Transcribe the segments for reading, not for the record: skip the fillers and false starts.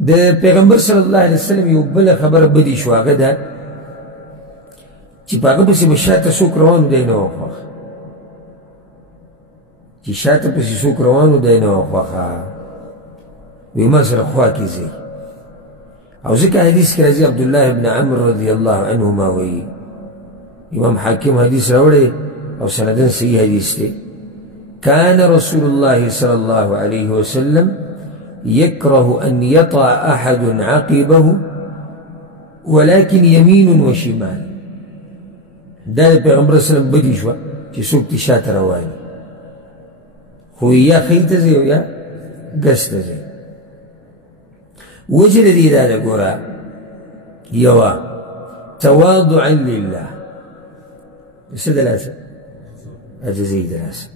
د پیغمبر صلی الله علیه وسلم یو بله خبره بدي شو، هغه ده چې په هغه پسې به شاته څوک روان و دی نه وه خوښه، چې شاته پسې څوک روان و دی نه وه خوښه، وی ما سره خوا کې ځئ. او ځکه حدیث کې راځي عبدالله بن عمر رضی الله عنهما وایي، امام حاکم حدیث راوړی او سندن صحیح حدیث دی، كان رسول الله صلى الله عليه وسلم يكره أن يطع أحد عقبه ولكن يمين وشمال. دا پیغمبر صلی الله علیه وسلم بدی شو چې څوک دې شاته روان خو یا خی ته ځي او یا ګس ته ځي. وجه د دې دا ده ګوره، یوه تواضعا لله، څه د لاسه عجزي د لاسه،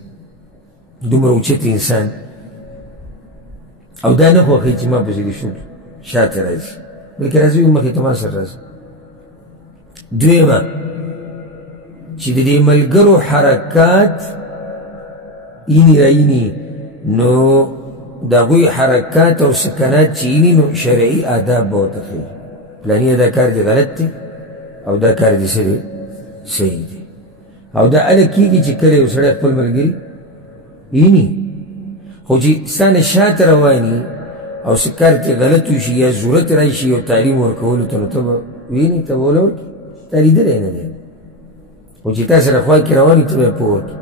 دومره اوچت انسان او دا نه خوښوي چې ما پسې دې څوک شاته راځي، بلکې راځي مخې ته ما سره راځي. دویمه چې د دې ملګرو حرکات اینی را اینی، نو د هغوی حرکات او سکنات چې اینی نو شرعي آداب به ورته ښیي، پلاني دا کار دې غلط دی او دا کار دې څه دی صحیح دی. او دا هله کېږي چې کله یو سړی خپل ملګري اینی، خو چې ستا نه شاته رواني او څه کار ته غلط وشي یا ضرورت راشي یو تعلیم ورکولو ته، نو ته به وینې، ته به وله ورکړي، تا لیدلی نه دی، خو چې تا سره خوا کې روان وي ته به یې پوه ورکړي.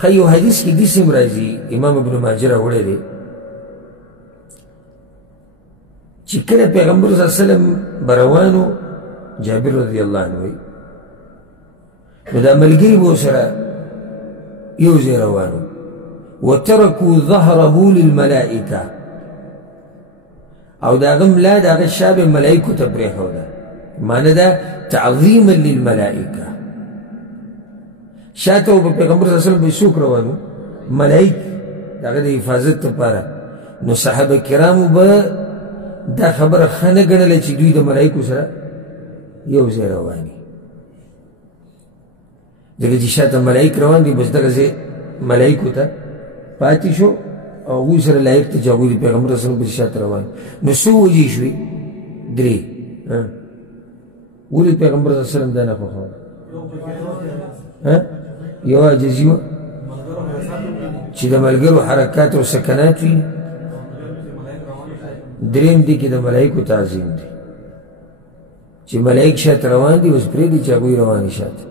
ښه یو حدیث کې داسې هم راځي، امام ابن ماجه راوړی دی، چې کله پیغمبر صلی الله علیه وسلم به روان و، جابر رضی الله عنه وایي، نو دا ملګري به ورسره یو ځای روان و، وتركوا ظهره للملائکه، او دا هغه ملا د هغه شا به ملایکو ته پرېښوده، معنی دا تعظیما للملائکه. شاته به پیغمبر صلی الله علیه وسلم به څوک روان و؟ ملایک، د هغه د حفاظت لپاره. نو صحابه کرامو به دا خبره ښه نه ګڼله چې دوی د ملایکو سره یو ځای روان وي، ځکه چې شاته ملایک روان دي، بس دغه ځای ملایکو ته پاتې شو او هغوی سره لایق ته چې هغوی د پیغمبر صلی الله علیه وسلم پسې شاته روان دي. نو څو وجې شوې؟ درې. ولې پیغمبر صلی الله علیه وسلم دا نه خوښوله؟ یو عاجزي وه چې د ملګرو حرکات او سکنات وي، دریم دی کې د ملایکو تعظیم دی، چې ملایک شاته روان دي اوس پرېږدي چې هغوی روانې شاته.